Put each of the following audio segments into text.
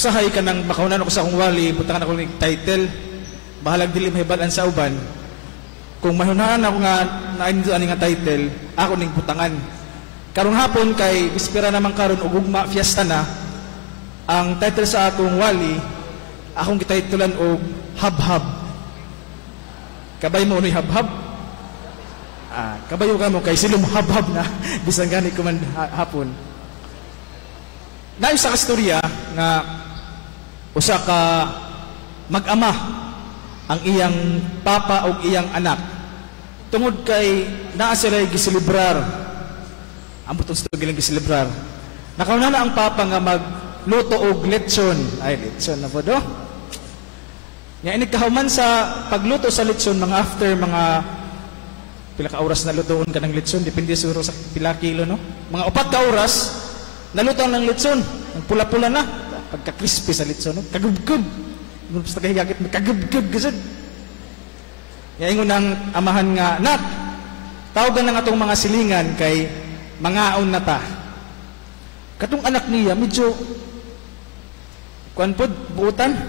usahay ka nang makaunan ako sa akong wali, butangan ako ng title, bahalag dili mahibalan sa uban. Kung mahunaan ako nga naindo ani nga title, ako ning butangan. Karong hapon kay ispira naman karon og ugma fiesta na, ang title sa akong wali, akong gititulan og Habhab. Kabay mo ni Habhab? Kabayo ka mo kay silum habhab na bisan gani ko man hapon. Naay sa kastorya nga usa ka mag-ama ang iyang papa o iyang anak tungod kay naa sila giselebrar. Ambot sa gilang giselebrar. Nakauna na ang papa nga magluto og lechon. Ay, lechon na po do. Nga ini kahuman sa pagluto sa lechon mga after mga pila ka oras na lutoon ka ng lechon, depende siguro sa pila kilo, no? Mga 4 ka oras naluto ng lechon, ang pula-pula na, pagka-crispy sa lechon, no? Kagubgub. Basta kahigakit, kagubgub gusod. Nga ingon ang amahan nga, nak, tawagan na nga itong mga silingan kay mangaon na ta. Katong anak niya, medyo kuan pod, buutan.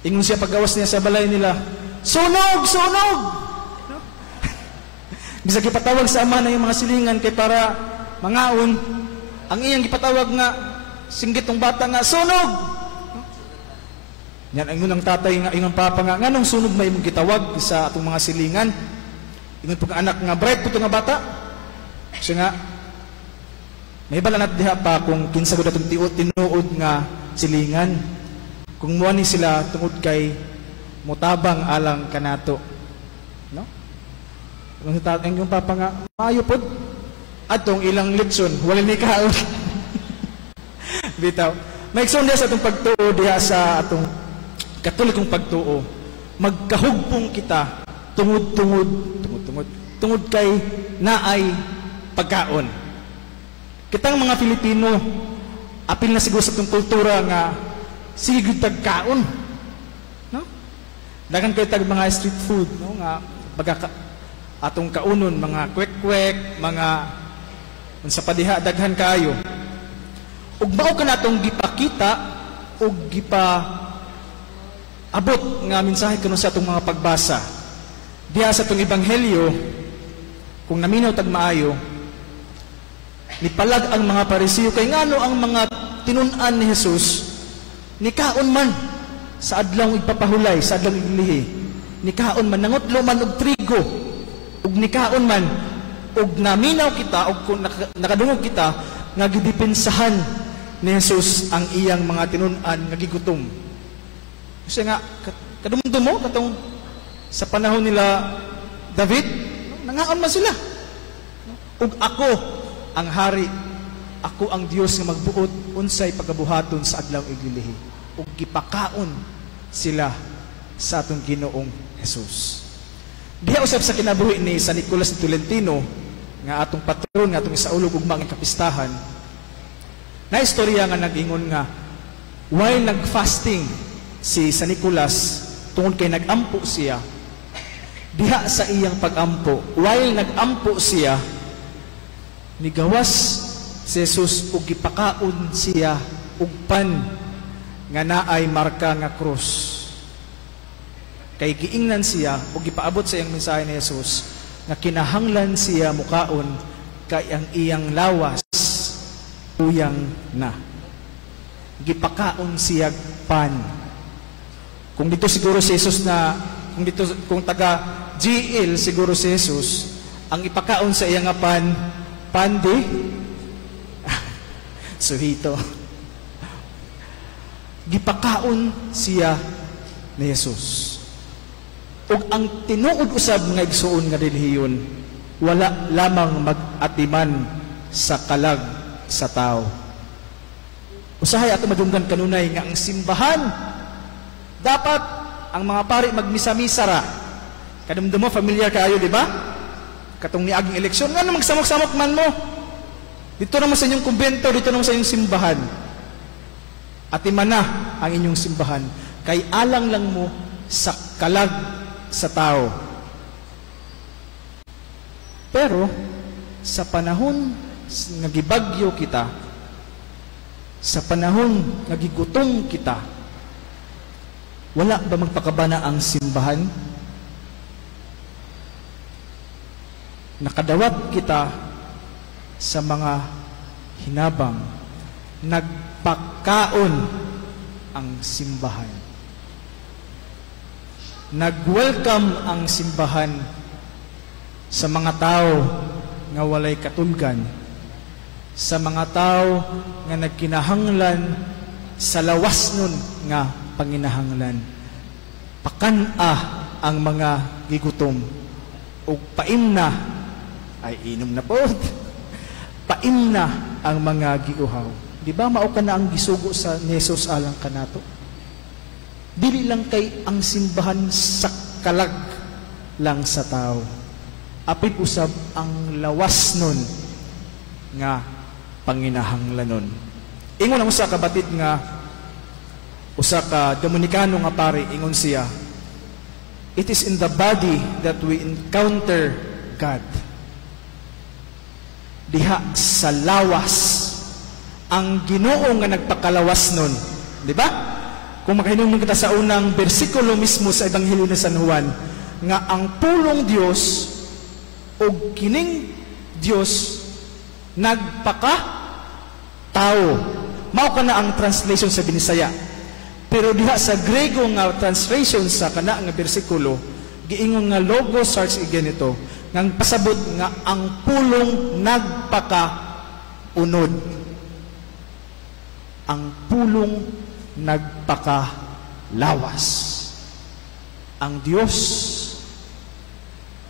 Ingon siya paggawas niya sa balay nila, sunog! Sunog! Bisa gipatawag sa ama na yung mga silingan kay para mangaon. Ang iyang gipatawag nga singgit ng bata nga sunog. Yan ang unang tatay nga ingon papa nga nganong sunog may imong gitawag sa atong mga silingan. Ingon pag anak nga bright puto nga bata. Kasi nga may bala nat diha pa kung kinsa gud atong tinuod nga silingan. Kung muani sila tungod kay mutabang alang kanato. No? Ang yung papa nga, maayo po. Atong ilang lechon, wala ni kaon. Bitaw. Maigsoon diya sa atong pagtuo, diya sa atong katolikong pagtuo. Magkahugpong kita, tungod kay naay pagkaon. Kitang mga Pilipino, apil na siguro sa atong kultura nga, sige tagkaon. No? Dagan kayo tag mga street food, no? Nga, atong kaunon, mga kwek-kwek, mga unsa pa diha daghan kaayo. Ug mao ka natong gipakita ug abot nga mensahe kuno sa atong mga pagbasa. Diha sa atong ebanghelyo, kung naminaw tag maayo, nipalag ang mga Pariseo kay ngano ang mga tinun-an ni Jesus nikaon man sa adlaw ipapahulay, sa adlaw iglihi. Nikaon man nangutlo man og trigo. Ug nikaon man ug naminaw kita ug kung nakadungog kita nga gidepensahan ni Jesus ang iyang mga tinun-an nga gigutom. Kasi nga kadumdum mo katong sa panahon nila David, nangaon man sila. Ug ako ang hari, ako ang Dios nga magbuot unsay pagabuhaton sa adlaw iglilihi. Ug gipakaon sila sa atong Ginoong Jesus. Diha usab sa kinabuhi ni San Nicolas de Tolentino nga atong patron nga atong isaulog ugma nga kapistahan. Na istorya nga nag-ingon nga while nag-fasting si San Nicolas tungod kay nag-ampo siya. Diha sa iyang pag-ampo, while nag-ampo siya, nigawas si Jesus ug gipakaon siya og pan nga naay marka nga krus. Kay giingnan siya o gipaabot sa iyang mensahe ni Jesus nga kinahanglan siya mukaon kay ang iyang lawas uyang na. Gipakaon siya pan. Kung dito siguro si Jesus na kung taga GL siguro si Jesus ang ipakaon sa iyang pan pandi suhito. Gipakaon siya ni Jesus. Ug ang tinuod usab nga igsuon nga relihiyon, wala lamang mag-atiman sa kalag sa tao. Usahay ato madunggan kanunay nga ang simbahan dapat ang mga pari magmisa-misa ra. Kadumdum mo familiar kaayo, di ba? Katong niaging eleksyon, nga magsamok-samok man mo. Dito naman sa inyong kumbento, dito naman sa inyong simbahan. Atiman na ang inyong simbahan. Kay alang lang mo sa kalag sa tao. Pero sa panahon nga gibagyo kita, Sa panahon nagigutom kita, wala ba magpakabana ang simbahan? Nakadawat kita sa mga hinabang, nagpakaon ang simbahan. Nag-welcome ang simbahan sa mga tao nga walay katulgan, sa mga tao nga nagkinahanglan sa lawas nun nga panginahanglan. Pakana ang mga gigutom ug paimna ay inom na po. Paimna ang mga giuhaw. Di ba mao ka na ang gisugo sa ni Jesus alang kanato? Dili lang kay ang simbahan sa kalag lang sa tao. Apil usab ang lawas nun nga panginahanglanon. Ingon ang usa ka batid nga usa ka Dominikano nga pare, ingon siya, it is in the body that we encounter God. Diha sa lawas ang Ginoo nga nagpakalawas nun. Di ba? Kung makahinumdum kita sa unang bersikulo mismo sa Ebanghelyo ni San Juan, nga ang pulong Dios o kining Dios nagpaka-tao. Mao ka na ang translation sa Binisaya. Pero diha sa Grego nga translation sa kana nga bersikulo, giingon nga logos sarx iganito, nga pasabot nga ang pulong nagpaka-unod. Ang pulong nagpaka-lawas. Ang Dios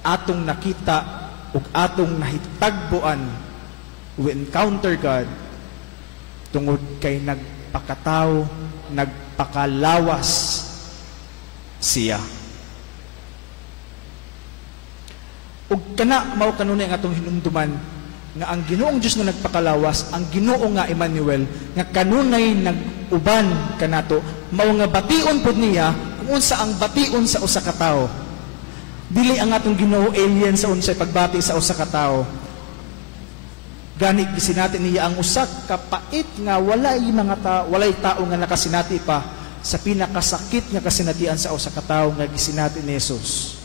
atong nakita ug atong nahitagbuan, we encounter God tungod kay nagpakatao, nagpakalawas siya. Ug kana mao kanunay nga atong hinumduman nga ang Ginoong Dios nga nagpakalawas, ang Ginoo nga Emmanuel nga kanunay nag-uban kanato, mao nga bation pud niya kung unsa ang bation sa usa ka tawo. Dili ang atong Ginoo alien sa unsay pagbati sa usa ka tawo. Gani gisinati niya ang usa ka pait nga walay tao nga nakasinati pa sa pinakasakit nga kasinatian sa usa ka tawo nga gisinati ni Jesus.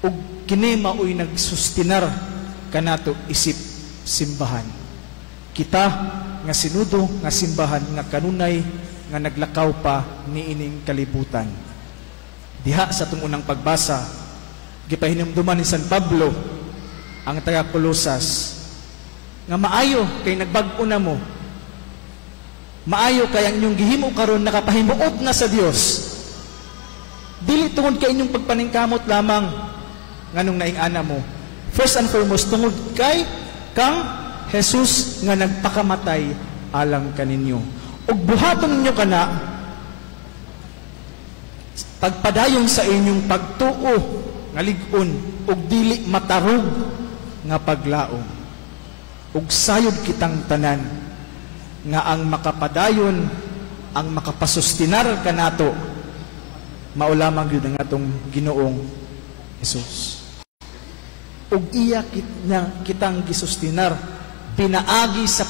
Ug kini maoy nagsustinar kanato isip simbahan. Kita nga sinudo nga simbahan nga kanunay nga naglakaw pa niining kalibutan. Diha sa atong unang pagbasa, gipahinumduman ni San Pablo ang taga Colosas nga maayo kay nagbag-o na mo. Maayo kay ang inyong gihimo karon nakapahimuot na sa Dios. Dili tungod kay inyong pagpaningkamot lamang nganong naingana mo. First and foremost tungod kay kang Jesus nga nagpakamatay alang kaninyo. Ug buhaton ninyo kana pagpadayon sa inyong pagtuo nga lig-on ug dili matarog nga paglaom. Ug sayod kitang tanan nga ang makapadayon, ang makapasustinar kanato mao lamang gyud ang atong Ginoong Jesus. Ug iya kitang gisustinar pinaagi sa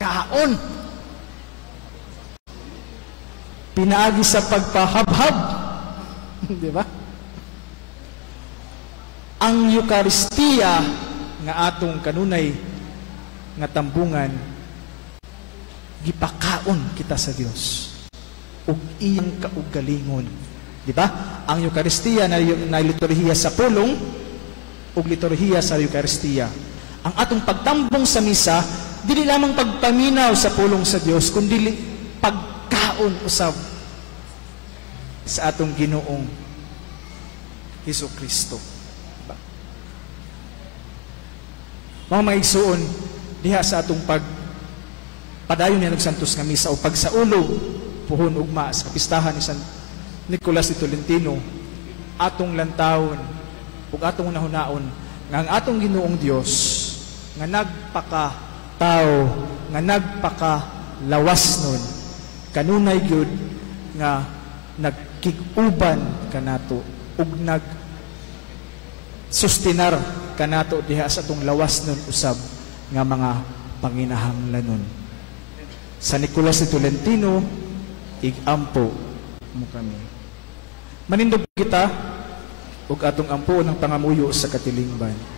kaon. Pinaagi sa pagpahabhab. Di ba? Ang Eucharistia nga atong kanunay nga tambungan, gipakaon kita sa Dios. Ug iyang kaugalingon. Di ba? Ang Eucharistia na liturhiya sa pulong ug liturhiya sa Eucharistia. Ang atong pagtambong sa misa, dili lamang pagpaminaw sa pulong sa Dios, kundi pagkaon usab sa atong Ginoong Hesukristo. Mga maigsuon, diha sa atong padayon ni Santos nga misa o pagsaulo puhon ugma sa pistahan ni San Nicolas de Tolentino, atong lantawon ug atong nahunaon nga ang atong Ginoong Dios nga nagpaka-tao, nga nagpaka-lawas nun, kanunay gyud nga nagkig-uban kanato ug nag sustinar kanato diha sa atong lawas nun usab nga mga panginahanglanon. Sa Nicolas de Tolentino, igampo mo kami. Manindog kita ug atong ampo ng pangamuyo sa katilingban.